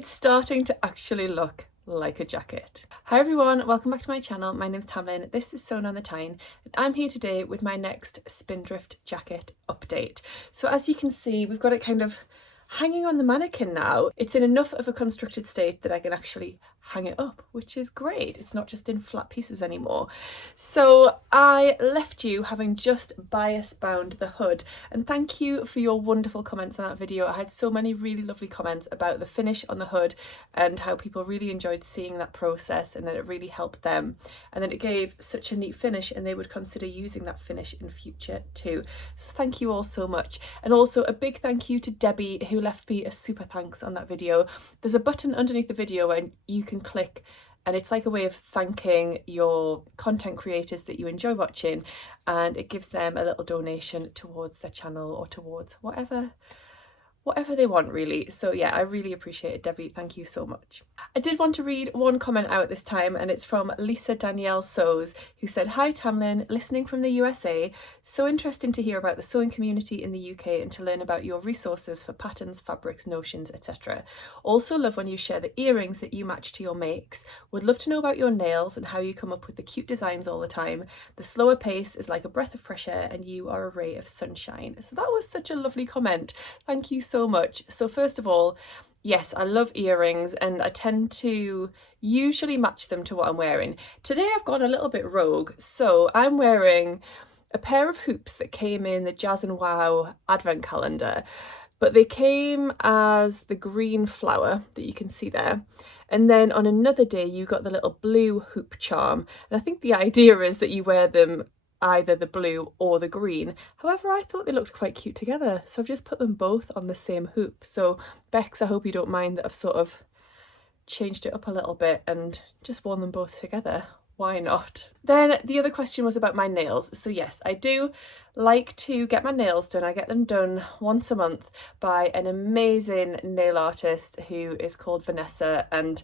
It's starting to actually look like a jacket. Hi everyone, welcome back to my channel. My name's Tamlyn, this is Sewn on the Tyne, and I'm here today with my next Spindrift jacket update. So as you can see, we've got it kind of hanging on the mannequin now. It's in enough of a constructed state that I can actually hang it up, which is great. It's not just in flat pieces anymore. So I left you having just bias bound the hood, and thank you for your wonderful comments on that video. I had so many really lovely comments about the finish on the hood and how people really enjoyed seeing that process and that it really helped them, and that it gave such a neat finish and they would consider using that finish in future too. So thank you all so much. And also a big thank you to Debbie, who left me a super thanks on that video. There's a button underneath the video where you can click, and it's like a way of thanking your content creators that you enjoy watching, and it gives them a little donation towards their channel or towards whatever they want really. So yeah, I really appreciate it, Debbie, thank you so much. I did want to read one comment out this time, and it's from Lisa Danielle Sews, who said, "Hi Tamlyn, listening from the USA. So interesting to hear about the sewing community in the UK and to learn about your resources for patterns, fabrics, notions, etc. Also love when you share the earrings that you match to your makes. Would love to know about your nails and how you come up with the cute designs all the time. The slower pace is like a breath of fresh air and you are a ray of sunshine." So that was such a lovely comment. Thank you so much. So first of all, yes, I love earrings and I tend to usually match them to what I'm wearing. Today I've gone a little bit rogue, so I'm wearing a pair of hoops that came in the Jazz and Wow advent calendar, but they came as the green flower that you can see there. And then on another day you got the little blue hoop charm, and I think the idea is that you wear them either the blue or the green. However, I thought they looked quite cute together, so I've just put them both on the same hoop. So Bex, I hope you don't mind that I've sort of changed it up a little bit and just worn them both together. Why not? Then the other question was about my nails. So yes, I do like to get my nails done. I get them done once a month by an amazing nail artist who is called Vanessa, and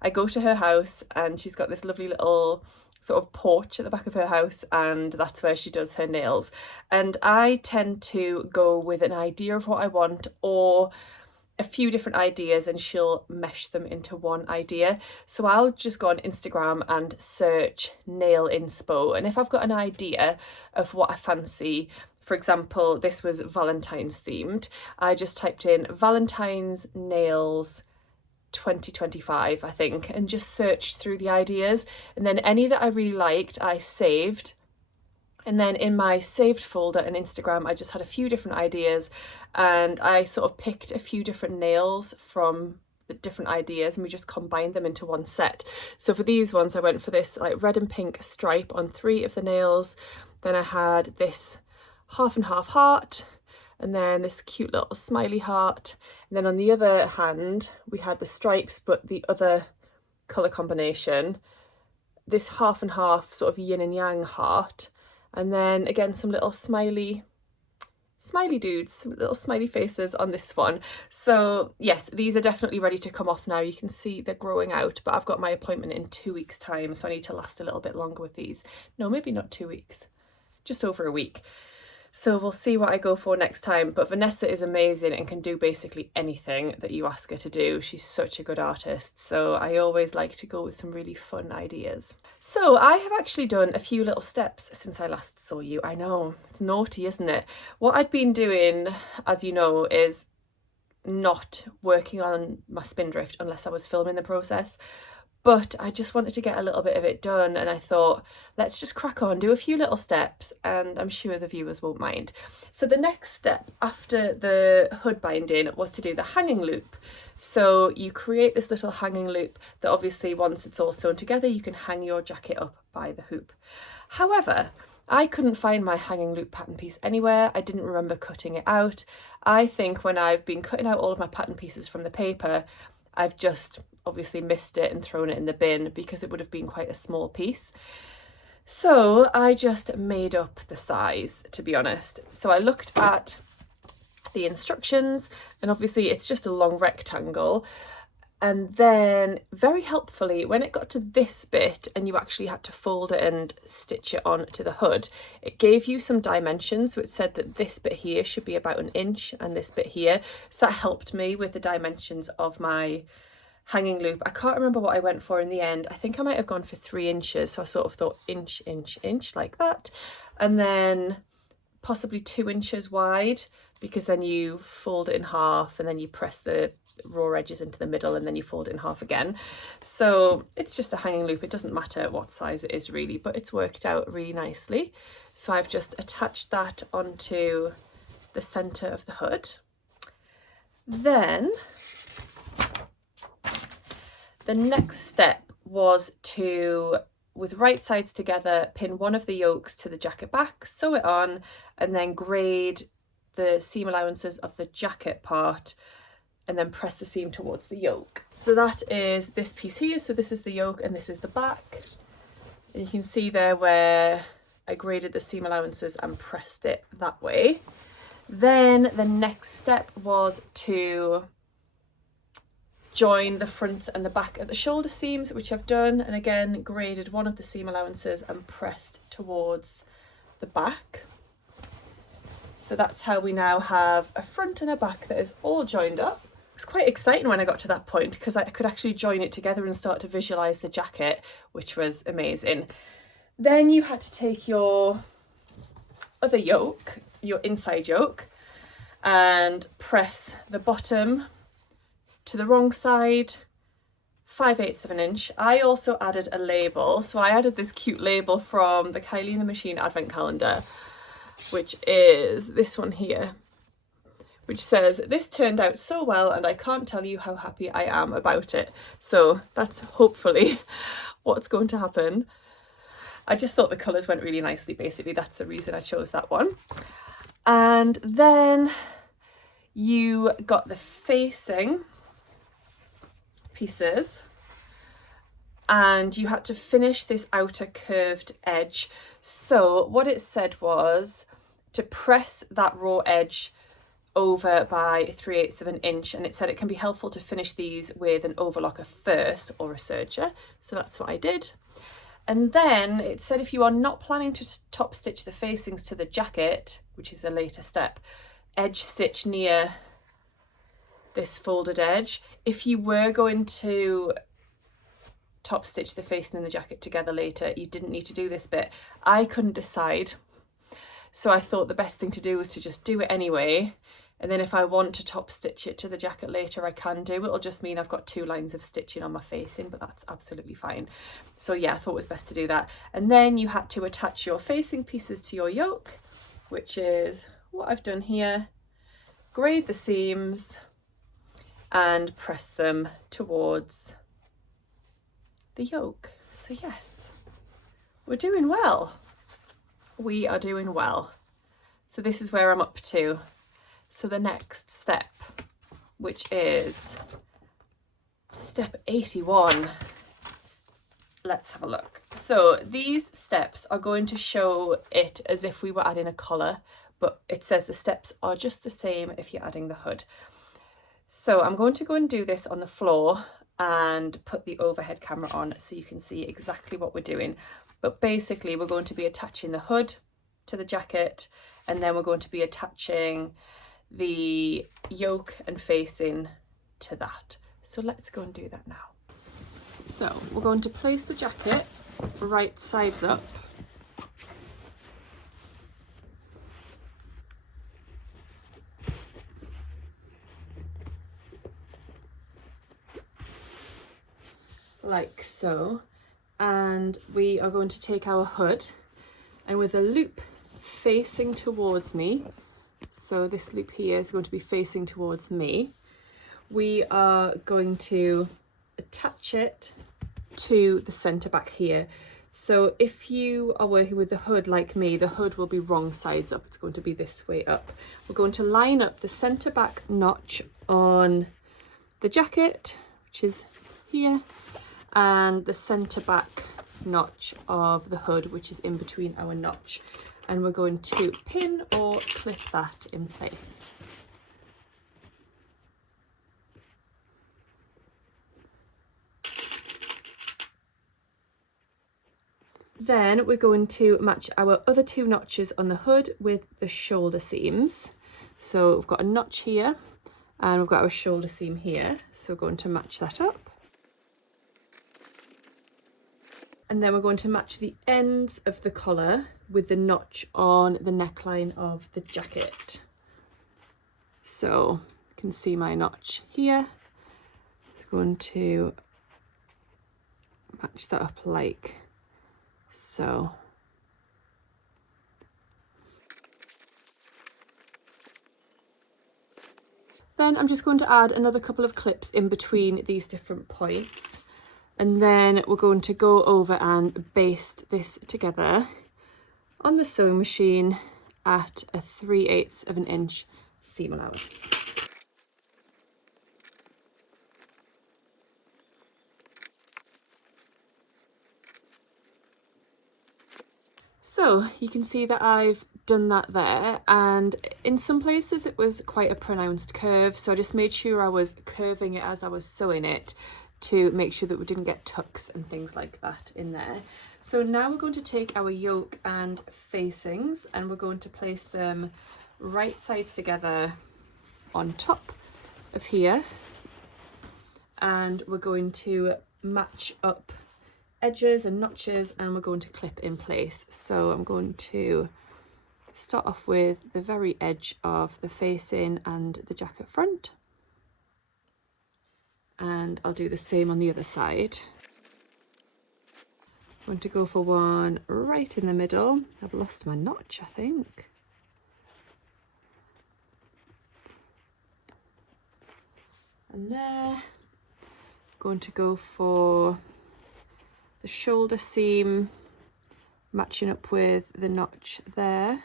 I go to her house and she's got this lovely little sort of porch at the back of her house, and that's where she does her nails. And I tend to go with an idea of what I want or a few different ideas, and she'll mesh them into one idea. So I'll just go on Instagram and search nail inspo, and if I've got an idea of what I fancy, for example, this was Valentine's themed, I just typed in Valentine's nails 2025, I think, and just searched through the ideas, and then any that I really liked I saved, and then in my saved folder in Instagram I just had a few different ideas, and I sort of picked a few different nails from the different ideas and we just combined them into one set. So for these ones I went for this like red and pink stripe on 3 of the nails, then I had this half and half heart, and then this cute little smiley heart, and then on the other hand we had the stripes but the other colour combination, this half and half sort of yin and yang heart, and then again some little smiley dudes, some little smiley faces on this one. So yes, these are definitely ready to come off now. You can see they're growing out, but I've got my appointment in 2 weeks time, so I need to last a little bit longer with these. No, maybe not 2 weeks, just over a week. So we'll see what I go for next time. But Vanessa is amazing and can do basically anything that you ask her to do. She's such a good artist, so I always like to go with some really fun ideas. So I have actually done a few little steps since I last saw you. I know, it's naughty, isn't it? What I'd been doing, as you know, is not working on my Spindrift unless I was filming the process. But I just wanted to get a little bit of it done, and I thought, let's just crack on, do a few little steps, and I'm sure the viewers won't mind. So the next step after the hood binding was to do the hanging loop. So you create this little hanging loop that obviously once it's all sewn together you can hang your jacket up by the hoop. However, I couldn't find my hanging loop pattern piece anywhere. I didn't remember cutting it out. I think when I've been cutting out all of my pattern pieces from the paper, I've just obviously missed it and thrown it in the bin because it would have been quite a small piece. So I just made up the size, to be honest. So I looked at the instructions, and obviously it's just a long rectangle, And then very helpfully, when it got to this bit and you actually had to fold it and stitch it on to the hood, it gave you some dimensions. So it said that this bit here should be about 1 inch and this bit here. So that helped me with the dimensions of my hanging loop. I can't remember what I went for in the end. I think I might have gone for 3 inches. So I sort of thought inch, inch, inch like that. And then possibly 2 inches wide, because then you fold it in half and then you press the raw edges into the middle and then you fold it in half again. So it's just a hanging loop. It doesn't matter what size it is really, but it's worked out really nicely. So I've just attached that onto the center of the hood. Then the next step was to, with right sides together, pin one of the yokes to the jacket back, sew it on, and then grade the seam allowances of the jacket part and then press the seam towards the yoke. So that is this piece here. So this is the yoke and this is the back. And you can see there where I graded the seam allowances and pressed it that way. Then the next step was to join the front and the back at the shoulder seams, which I've done, and again graded one of the seam allowances and pressed towards the back. So that's how we now have a front and a back that is all joined up. It was quite exciting when I got to that point because I could actually join it together and start to visualize the jacket, which was amazing. Then you had to take your other yoke, your inside yoke, and press the bottom to the wrong side, 5/8 of an inch. I also added a label. So I added this cute label from the Kylie and the Machine advent calendar, which is this one here, which says, "This turned out so well and I can't tell you how happy I am about it." So that's hopefully what's going to happen. I just thought the colours went really nicely, basically. That's the reason I chose that one. And then you got the facing pieces and you had to finish this outer curved edge. So what it said was to press that raw edge over by 3/8 of an inch, and it said it can be helpful to finish these with an overlocker first or a serger. So that's what I did. And then it said if you are not planning to top stitch the facings to the jacket, which is a later step, edge stitch near this folded edge. If you were going to top stitch the facing and the jacket together later, you didn't need to do this bit. I couldn't decide, so I thought the best thing to do was to just do it anyway, and then if I want to top stitch it to the jacket later, I can do. It'll just mean I've got 2 lines of stitching on my facing, but that's absolutely fine. So yeah, I thought it was best to do that. And then you had to attach your facing pieces to your yoke, which is what I've done here. Grade the seams and press them towards the yoke. So yes, we're doing well. We are doing well. So this is where I'm up to. So the next step, which is step 81. Let's have a look. So these steps are going to show it as if we were adding a collar, but it says the steps are just the same if you're adding the hood. So I'm going to go and do this on the floor and put the overhead camera on so you can see exactly what we're doing. But basically we're going to be attaching the hood to the jacket, and then we're going to be attaching the yoke and facing to that. So let's go and do that now. So we're going to place the jacket right sides up. Like so, and we are going to take our hood, and with a loop facing towards me, so this loop here is going to be facing towards me, we are going to attach it to the centre back here. So if you are working with the hood like me, the hood will be wrong sides up, it's going to be this way up. We're going to line up the centre back notch on the jacket, which is here, and the centre back notch of the hood, which is in between our notch, and we're going to pin or clip that in place. Then we're going to match our other 2 notches on the hood with the shoulder seams. So we've got a notch here and we've got our shoulder seam here. So we're going to match that up. And then we're going to match the ends of the collar with the notch on the neckline of the jacket. So you can see my notch here. So I'm going to match that up like so. Then I'm just going to add another couple of clips in between these different points. And then we're going to go over and baste this together on the sewing machine at a 3/8 of an inch seam allowance. So you can see that I've done that there, and in some places it was quite a pronounced curve, so I just made sure I was curving it as I was sewing it to make sure that we didn't get tucks and things like that in there. So now we're going to take our yoke and facings and we're going to place them right sides together on top of here, and we're going to match up edges and notches and we're going to clip in place. So I'm going to start off with the very edge of the facing and the jacket front, and I'll do the same on the other side. I'm going to go for one right in the middle. I've lost my notch, I think. And there, going to go for the shoulder seam, matching up with the notch there.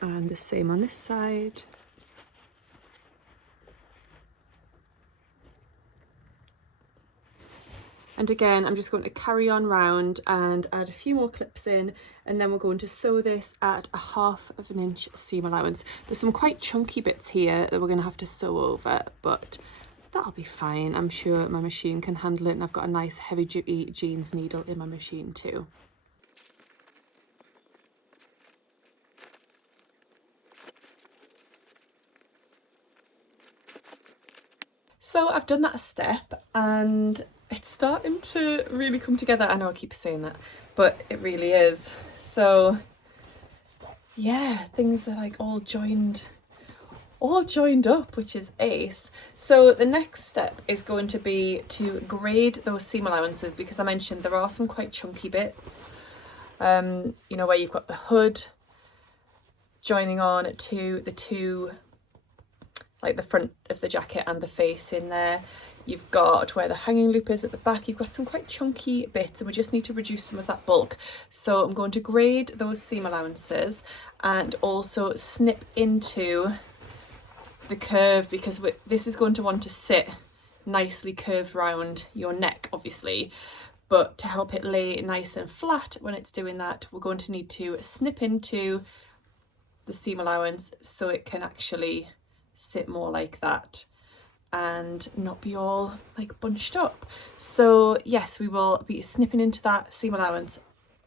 And the same on this side. And again, I'm just going to carry on round and add a few more clips in, and then we're going to sew this at a 1/2 of an inch seam allowance. There's some quite chunky bits here that we're going to have to sew over, but that'll be fine. I'm sure my machine can handle it, and I've got a nice heavy duty jeans needle in my machine too. So I've done that step and it's starting to really come together. I know I keep saying that, but it really is. So yeah, things are like all joined up, which is ace. So the next step is going to be to grade those seam allowances, because I mentioned there are some quite chunky bits, you know, where you've got the hood joining on to the two, like the front of the jacket and the face in there. You've got where the hanging loop is at the back. You've got some quite chunky bits and we just need to reduce some of that bulk. So I'm going to grade those seam allowances and also snip into the curve, because this is going to want to sit nicely curved round your neck, obviously. But to help it lay nice and flat when it's doing that, we're going to need to snip into the seam allowance so it can actually sit more like that and not be all like bunched up. So yes, we will be snipping into that seam allowance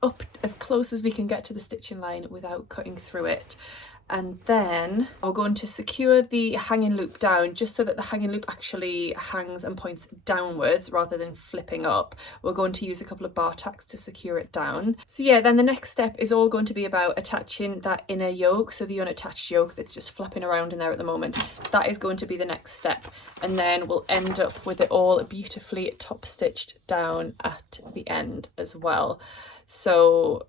up as close as we can get to the stitching line without cutting through it. And then we're going to secure the hanging loop down, just so that the hanging loop actually hangs and points downwards rather than flipping up. We're going to use a couple of bar tacks to secure it down. So yeah, then the next step is all going to be about attaching that inner yoke, so the unattached yoke that's just flapping around in there at the moment. That is going to be the next step, and then we'll end up with it all beautifully top stitched down at the end as well. So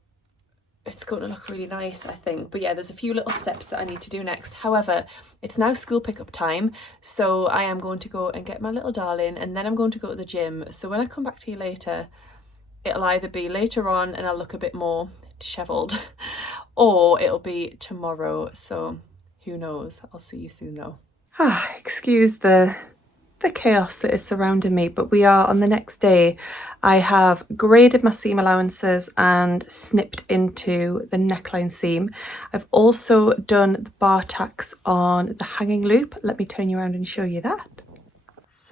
it's going to look really nice, I think. But yeah, there's a few little steps that I need to do next. However, it's now school pickup time, so I am going to go and get my little darling, and then I'm going to go to the gym. So when I come back to you later, it'll either be later on and I'll look a bit more dishevelled, or it'll be tomorrow. So who knows? I'll see you soon though. Excuse the chaos that is surrounding me, but we are on the next day. I have graded my seam allowances and snipped into the neckline seam. I've also done the bar tacks on the hanging loop. Let me turn you around and show you that.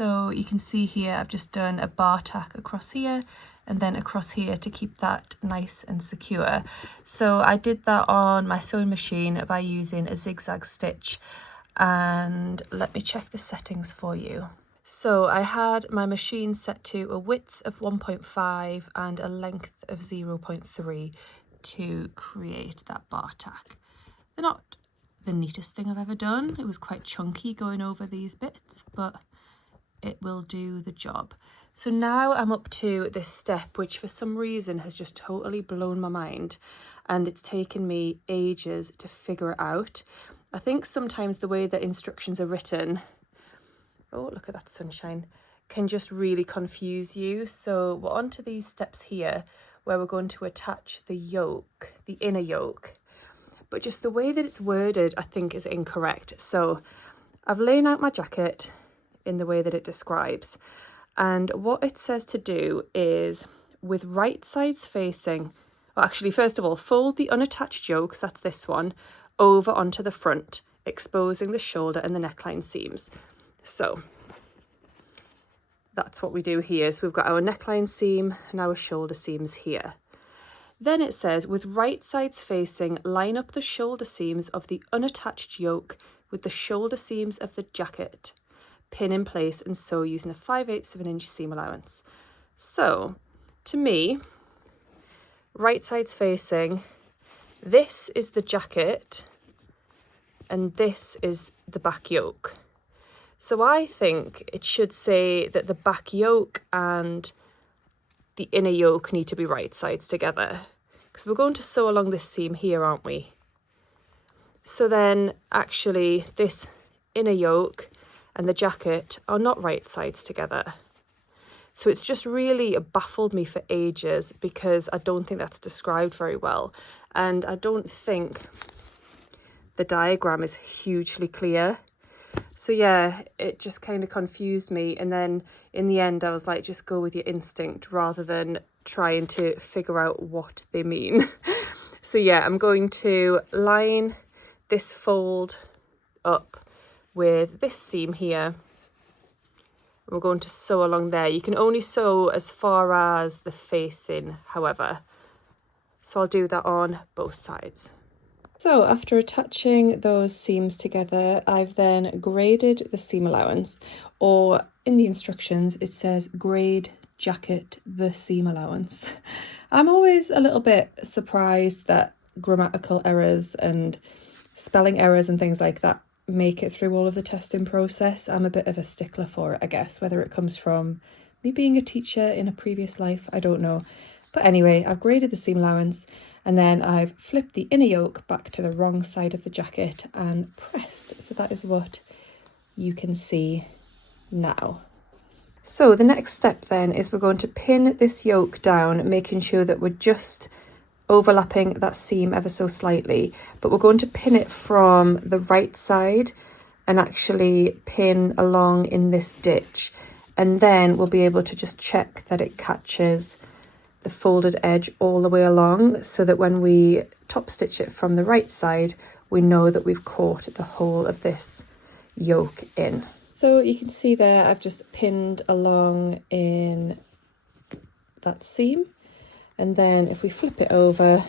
So you can see here I've just done a bar tack across here and then across here to keep that nice and secure. So I did that on my sewing machine by using a zigzag stitch, and let me check the settings for you. So I had my machine set to a width of 1.5 and a length of 0.3 to create that bar tack. They're not the neatest thing I've ever done. It was quite chunky going over these bits, but it will do the job. So now I'm up to this step, which for some reason has just totally blown my mind, and it's taken me ages to figure it out. I think sometimes the way that instructions are written, oh look at that sunshine, can just really confuse you. So we're on to these steps here where we're going to attach the yoke, the inner yoke, but just the way that it's worded I think is incorrect. So I've laid out my jacket in the way that it describes, and what it says to do is, with right sides facing, well actually first of all, fold the unattached yoke, so that's this one, over onto the front, exposing the shoulder and the neckline seams. So that's what we do here. So we've got our neckline seam and our shoulder seams here. Then it says, with right sides facing, line up the shoulder seams of the unattached yoke with the shoulder seams of the jacket. Pin in place and sew using a 5/8 of an inch seam allowance. So to me, right sides facing, this is the jacket and this is the back yoke. So I think it should say that the back yoke and the inner yoke need to be right sides together, because we're going to sew along this seam here, aren't we? So then actually this inner yoke and the jacket are not right sides together. So it's just really baffled me for ages, because I don't think that's described very well, and I don't think the diagram is hugely clear. So yeah, it just kind of confused me, and then in the end I was like, just go with your instinct rather than trying to figure out what they mean. So yeah, I'm going to line this fold up with this seam here. We're going to sew along there. You can only sew as far as the facing, however, so I'll do that on both sides. So after attaching those seams together, I've then graded the seam allowance, or in the instructions it says grade jacket the seam allowance. I'm always a little bit surprised that grammatical errors and spelling errors and things like that make it through all of the testing process. I'm a bit of a stickler for it, I guess, whether it comes from me being a teacher in a previous life, I don't know. But anyway, I've graded the seam allowance, and then I've flipped the inner yoke back to the wrong side of the jacket and pressed. So that is what you can see now. So the next step then is we're going to pin this yoke down, making sure that we're just overlapping that seam ever so slightly, but we're going to pin it from the right side and actually pin along in this ditch, and then we'll be able to just check that it catches the folded edge all the way along, so that when we top stitch it from the right side, we know that we've caught the whole of this yoke in. So you can see there I've just pinned along in that seam, and then if we flip it over,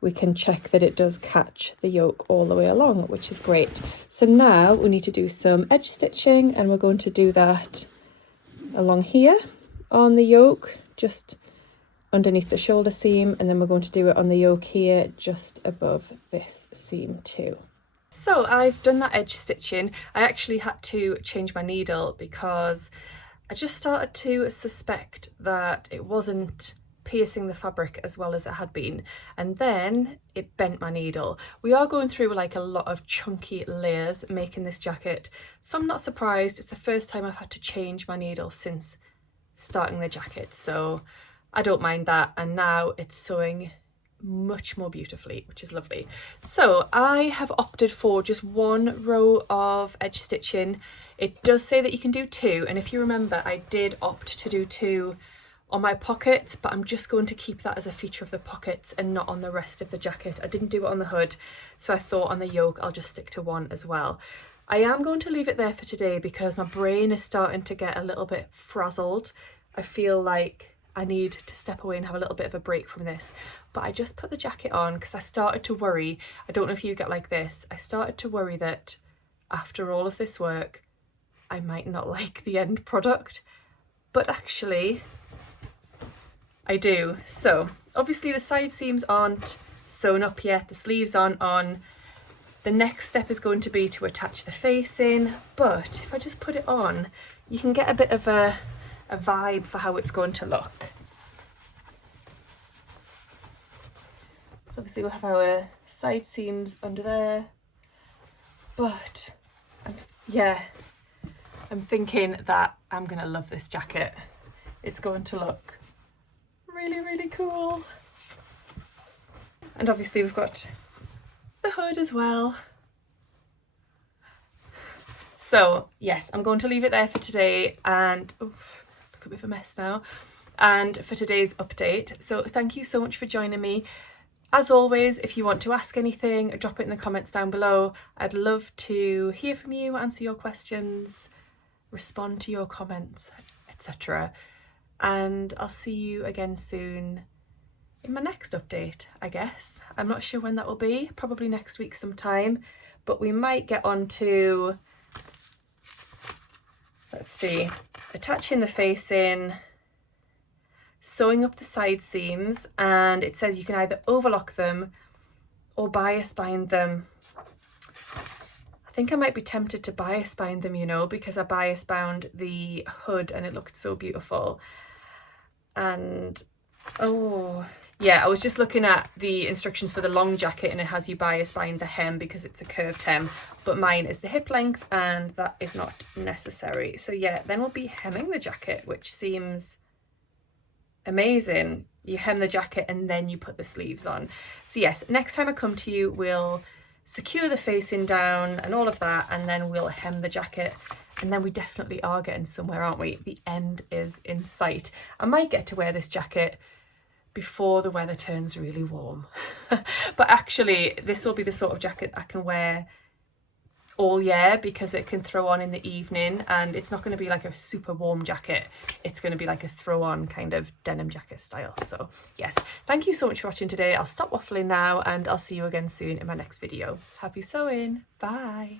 we can check that it does catch the yoke all the way along, which is great. So now we need to do some edge stitching, and we're going to do that along here on the yoke, just underneath the shoulder seam, and then we're going to do it on the yoke here just above this seam too. So I've done that edge stitching. I actually had to change my needle because I just started to suspect that it wasn't piercing the fabric as well as it had been, and then it bent my needle. We are going through like a lot of chunky layers making this jacket, so I'm not surprised. It's the first time I've had to change my needle since starting the jacket, so I don't mind that, and now it's sewing much more beautifully, which is lovely. So I have opted for just one row of edge stitching. It does say that you can do two, and if you remember, I did opt to do two on my pockets, but I'm just going to keep that as a feature of the pockets and not on the rest of the jacket. I didn't do it on the hood, so I thought on the yoke I'll just stick to one as well. I am going to leave it there for today because my brain is starting to get a little bit frazzled. I feel like I need to step away and have a little bit of a break from this. But I just put the jacket on because I started to worry. I don't know if you get like this. I started to worry that after all of this work, I might not like the end product. But actually, I do. So obviously the side seams aren't sewn up yet. The sleeves aren't on. The next step is going to be to attach the facing, but if I just put it on, you can get a bit of a vibe for how it's going to look. So obviously we'll have our side seams under there, but I'm thinking that I'm gonna love this jacket. It's going to look really, really cool. And obviously we've got the hood as well. So yes, I'm going to leave it there for today, and oof, look a bit of a mess now, and for today's update. So thank you so much for joining me. As always, if you want to ask anything, drop it in the comments down below. I'd love to hear from you, answer your questions, respond to your comments, etc. And I'll see you again soon in my next update, I guess. I'm not sure when that will be, probably next week sometime, but we might get on to, let's see, attaching the facing, sewing up the side seams, and it says you can either overlock them or bias bind them. I think I might be tempted to bias bind them, you know, because I bias bound the hood and it looked so beautiful. And oh yeah, I was just looking at the instructions for the long jacket and it has you bias bind the hem because it's a curved hem, but mine is the hip length and that is not necessary. So yeah, then we'll be hemming the jacket, which seems amazing. You hem the jacket and then you put the sleeves on. So yes, next time I come to you, we'll secure the facing down and all of that, and then we'll hem the jacket. And then we definitely are getting somewhere, aren't we? The end is in sight. I might get to wear this jacket before the weather turns really warm. But actually, this will be the sort of jacket I can wear all year because it can throw on in the evening, and it's not going to be like a super warm jacket. It's going to be like a throw on kind of denim jacket style. So yes, thank you so much for watching today. I'll stop waffling now and I'll see you again soon in my next video. Happy sewing. Bye.